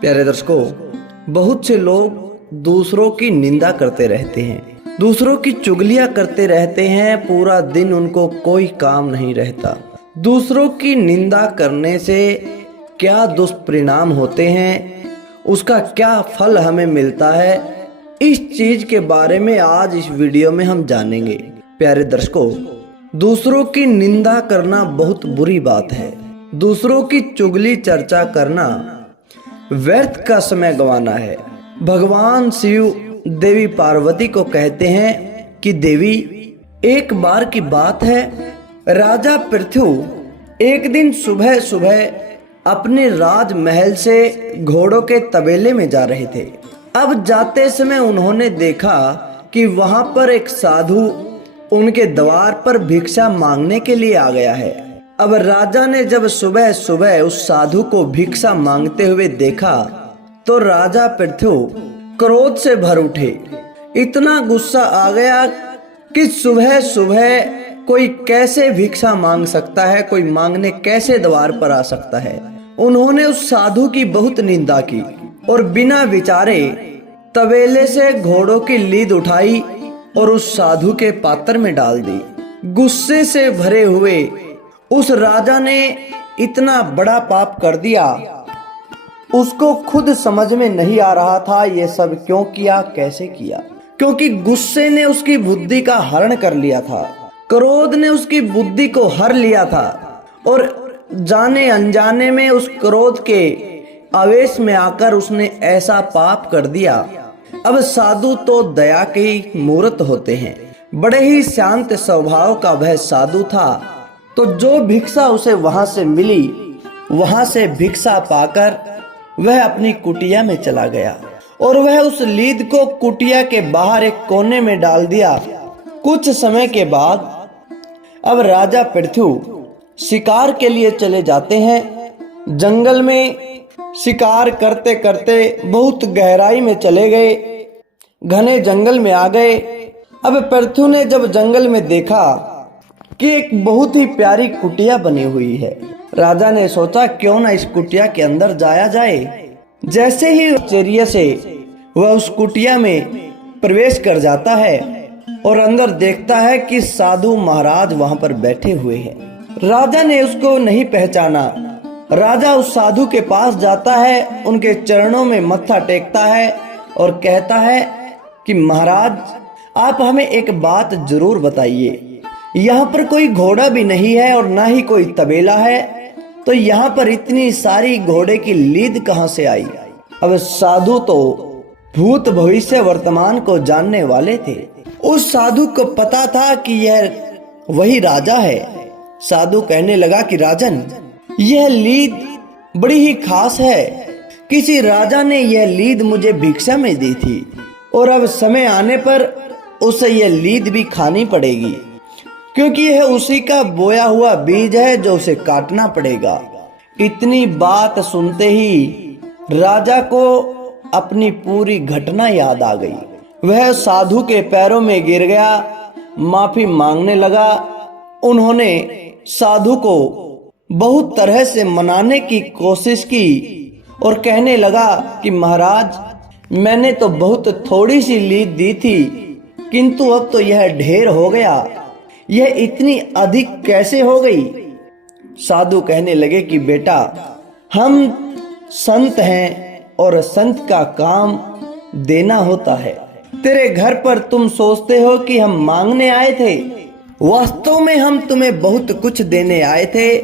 प्यारे दर्शकों, बहुत से लोग दूसरों की निंदा करते रहते हैं, दूसरों की चुगलियां करते रहते हैं। पूरा दिन उनको कोई काम नहीं रहता। दूसरों की निंदा करने से क्या दुष्परिणाम होते हैं, उसका क्या फल हमें मिलता है, इस चीज के बारे में आज इस वीडियो में हम जानेंगे। प्यारे दर्शकों, दूसरों की निंदा करना बहुत बुरी बात है। दूसरों की चुगली चर्चा करना व्यर्थ का समय गंवाना है। भगवान शिव देवी पार्वती को कहते हैं कि देवी, एक बार की बात है, राजा पृथु एक दिन सुबह सुबह अपने राजमहल से घोड़ों के तबेले में जा रहे थे। अब जाते समय उन्होंने देखा कि वहां पर एक साधु उनके द्वार पर भिक्षा मांगने के लिए आ गया है। अब राजा ने जब सुबह सुबह उस साधु को भिक्षा मांगते हुए देखा तो राजा पृथु क्रोध से भर उठे। इतना गुस्सा आ गया कि सुबह सुबह कोई कैसे भिक्षा मांग सकता है, कोई मांगने कैसे द्वार पर आ सकता है। उन्होंने उस साधु की बहुत निंदा की और बिना विचारे तबेले से घोड़ों की लीद उठाई और उस साधु के पात्र में डाल दी। गुस्से से भरे हुए उस राजा ने इतना बड़ा पाप कर दिया, उसको खुद समझ में नहीं आ रहा था ये सब क्यों किया, कैसे किया। क्योंकि गुस्से ने उसकी बुद्धि का हरण कर लिया था, क्रोध ने उसकी बुद्धि को हर लिया था और जाने अनजाने में उस क्रोध के आवेश में आकर उसने ऐसा पाप कर दिया। अब साधु तो दया के ही मूर्त होते हैं, बड़े ही शांत स्वभाव का वह साधु था। तो जो भिक्षा उसे वहां से मिली, वहां से भिक्षा पाकर वह अपनी कुटिया में चला गया और वह उस लीद को कुटिया के बाहर एक कोने में डाल दिया। कुछ समय के बाद अब राजा पृथु शिकार के लिए चले जाते हैं। जंगल में शिकार करते करते बहुत गहराई में चले गए, घने जंगल में आ गए। अब पृथु ने जब जंगल में देखा कि एक बहुत ही प्यारी कुटिया बनी हुई है, राजा ने सोचा क्यों ना इस कुटिया के अंदर जाया जाए। जैसे ही आश्चर्य से वह उस कुटिया में प्रवेश कर जाता है और अंदर देखता है कि साधु महाराज वहां पर बैठे हुए हैं। राजा ने उसको नहीं पहचाना। राजा उस साधु के पास जाता है, उनके चरणों में मत्था टेकता है और कहता है कि महाराज, आप हमें एक बात जरूर बताइए। यहाँ पर कोई घोड़ा भी नहीं है और ना ही कोई तबेला है, तो यहाँ पर इतनी सारी घोड़े की लीद कहाँ से आई। अब साधु तो भूत भविष्य वर्तमान को जानने वाले थे। उस साधु को पता था कि यह वही राजा है। साधु कहने लगा कि राजन, यह लीद बड़ी ही खास है। किसी राजा ने यह लीद मुझे भिक्षा में दी थी और अब समय आने पर उसे यह लीद भी खानी पड़ेगी, क्योंकि यह उसी का बोया हुआ बीज है जो उसे काटना पड़ेगा। इतनी बात सुनते ही राजा को अपनी पूरी घटना याद आ गई। वह साधु के पैरों में गिर गया, माफी मांगने लगा। उन्होंने साधु को बहुत तरह से मनाने की कोशिश की और कहने लगा कि महाराज, मैंने तो बहुत थोड़ी सी लीद दी थी, किंतु अब तो यह ढेर हो गया। यह इतनी अधिक कैसे हो गई। साधु कहने लगे कि बेटा, हम संत हैं और संत का काम देना होता है। तेरे घर पर तुम सोचते हो कि हम मांगने आए थे, वास्तव में हम तुम्हें बहुत कुछ देने आए थे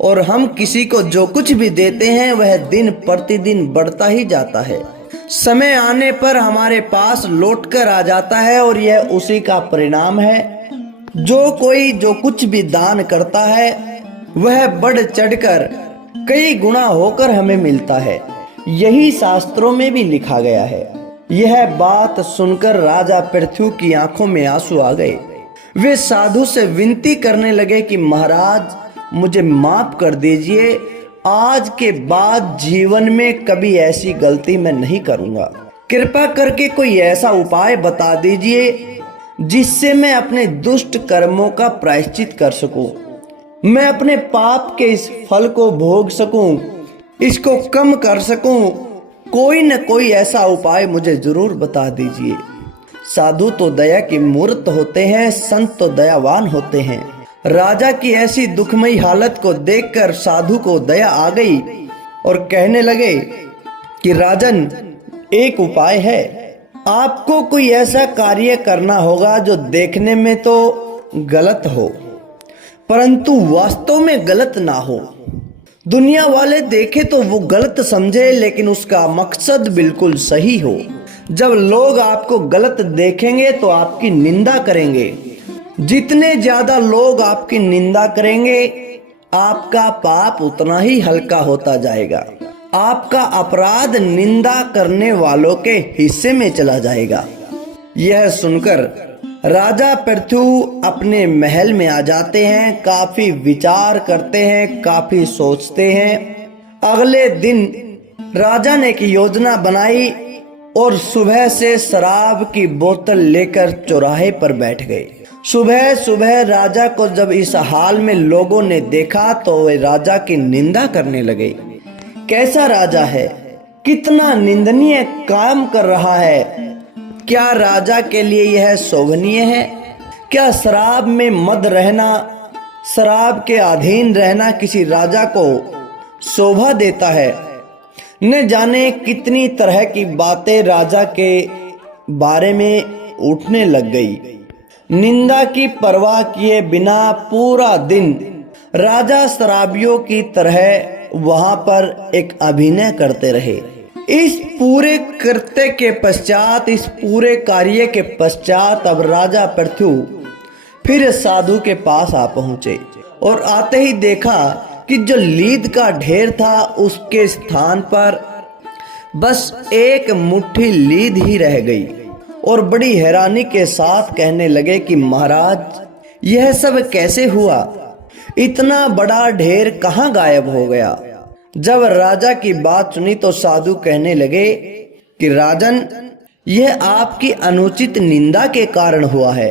और हम किसी को जो कुछ भी देते हैं वह दिन प्रतिदिन बढ़ता ही जाता है। समय आने पर हमारे पास लौट कर आ जाता है और यह उसी का परिणाम है। जो कोई जो कुछ भी दान करता है वह बढ़ चढ़कर कई गुना होकर हमें मिलता है। यही शास्त्रों में भी लिखा गया है। यह बात सुनकर राजा पृथु की आंखों में आंसू आ गए। वे साधु से विनती करने लगे कि महाराज, मुझे माफ कर दीजिए। आज के बाद जीवन में कभी ऐसी गलती मैं नहीं करूंगा। कृपा करके कोई ऐसा उपाय बता दीजिए जिससे मैं अपने दुष्ट कर्मों का प्रायश्चित कर सकूं, मैं अपने पाप के इस फल को भोग सकूं, इसको कम कर सकूं कोई न कोई ऐसा उपाय मुझे जरूर बता दीजिए। साधु तो दया की मूर्त होते हैं, संत तो दयावान होते हैं। राजा की ऐसी दुखमयी हालत को देखकर साधु को दया आ गई और कहने लगे कि राजन, एक उपाय है। आपको कोई ऐसा कार्य करना होगा जो देखने में तो गलत हो परंतु वास्तव में गलत ना हो। दुनिया वाले देखे तो वो गलत समझे लेकिन उसका मकसद बिल्कुल सही हो। जब लोग आपको गलत देखेंगे तो आपकी निंदा करेंगे। जितने ज्यादा लोग आपकी निंदा करेंगे आपका पाप उतना ही हल्का होता जाएगा। आपका अपराध निंदा करने वालों के हिस्से में चला जाएगा। यह सुनकर राजा पृथु अपने महल में आ जाते हैं, काफी विचार करते हैं, काफी सोचते हैं। अगले दिन राजा ने एक योजना बनाई और सुबह से शराब की बोतल लेकर चौराहे पर बैठ गए। सुबह सुबह राजा को जब इस हाल में लोगों ने देखा तो वे राजा की निंदा करने लगे। कैसा राजा है, कितना निंदनीय काम कर रहा है। क्या राजा के लिए यह शोभनीय है? क्या शराब में मद रहना, शराब के अधीन रहना किसी राजा को शोभा देता है? न जाने कितनी तरह की बातें राजा के बारे में उठने लग गई। निंदा की परवाह किए बिना पूरा दिन राजा शराबियों की तरह वहां पर एक अभिनय करते रहे। इस पूरे कृत्य के पश्चात, इस पूरे कार्य के पश्चात अब राजा पृथु फिर साधु के पास आ पहुंचे और आते ही देखा कि जो लीद का ढेर था उसके स्थान पर बस एक मुट्ठी लीद ही रह गई और बड़ी हैरानी के साथ कहने लगे कि महाराज, यह सब कैसे हुआ? इतना बड़ा ढेर कहाँ गायब हो गया? जब राजा की बात सुनी तो साधु कहने लगे कि राजन, यह आपकी अनुचित निंदा के कारण हुआ है।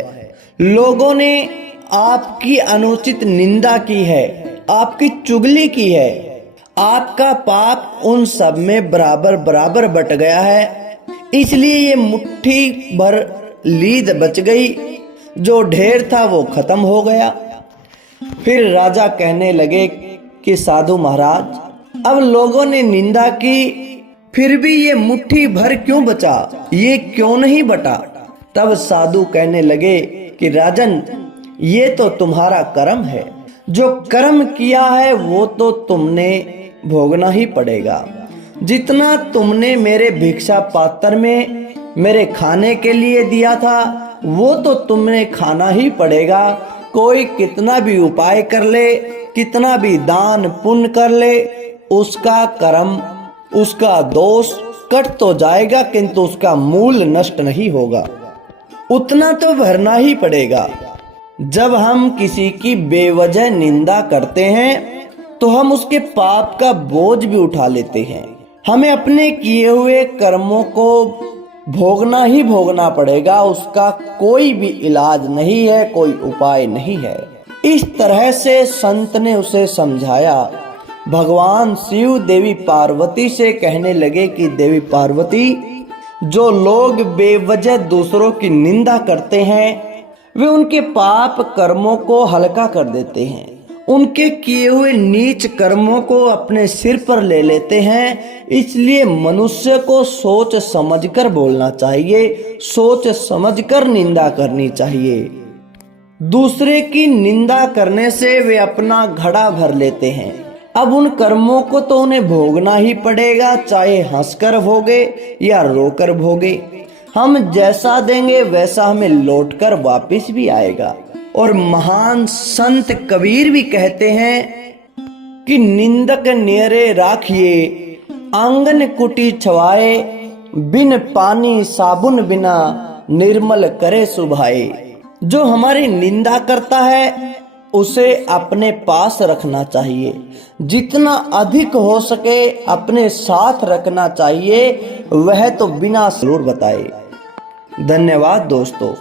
लोगों ने आपकी अनुचित निंदा की है, आपकी चुगली की है। आपका पाप उन सब में बराबर बराबर बट गया है, इसलिए ये मुट्ठी भर लीद बच गई, जो ढेर था वो खत्म हो गया। फिर राजा कहने लगे कि साधु महाराज, अब लोगों ने निंदा की फिर भी ये मुट्ठी भर क्यों बचा, ये क्यों नहीं बटा? तब साधु कहने लगे कि राजन, ये तो तुम्हारा कर्म है। जो कर्म किया है वो तो तुमने भोगना ही पड़ेगा। जितना तुमने मेरे भिक्षा पात्र में मेरे खाने के लिए दिया था वो तो तुमने खाना ही पड़ेगा। कोई कितना भी उपाय कर ले, कितना भी दान पुण्य कर ले, उसका कर्म, उसका दोष कट तो जाएगा किंतु उसका मूल नष्ट नहीं होगा। उतना तो भरना ही पड़ेगा। जब हम किसी की बेवजह निंदा करते हैं तो हम उसके पाप का बोझ भी उठा लेते हैं। हमें अपने किए हुए कर्मों को भोगना ही भोगना पड़ेगा, उसका कोई भी इलाज नहीं है, कोई उपाय नहीं है। इस तरह से संत ने उसे समझाया। भगवान शिव देवी पार्वती से कहने लगे कि देवी पार्वती, जो लोग बेवजह दूसरों की निंदा करते हैं वे उनके पाप कर्मों को हल्का कर देते हैं, उनके किए हुए नीच कर्मों को अपने सिर पर ले लेते हैं। इसलिए मनुष्य को सोच समझकर बोलना चाहिए, सोच समझकर निंदा करनी चाहिए। दूसरे की निंदा करने से वे अपना घड़ा भर लेते हैं। अब उन कर्मों को तो उन्हें भोगना ही पड़ेगा, चाहे हंसकर भोगे या रोकर भोगे। हम जैसा देंगे वैसा हमें लौटकर वापस भी आएगा। और महान संत कबीर भी कहते हैं कि निंदक नेरे राखिए, आंगन कुटी छवाए, बिन पानी साबुन बिना निर्मल करे सुभाए। जो हमारी निंदा करता है उसे अपने पास रखना चाहिए, जितना अधिक हो सके अपने साथ रखना चाहिए, वह तो बिना जरूर बताए। धन्यवाद दोस्तों।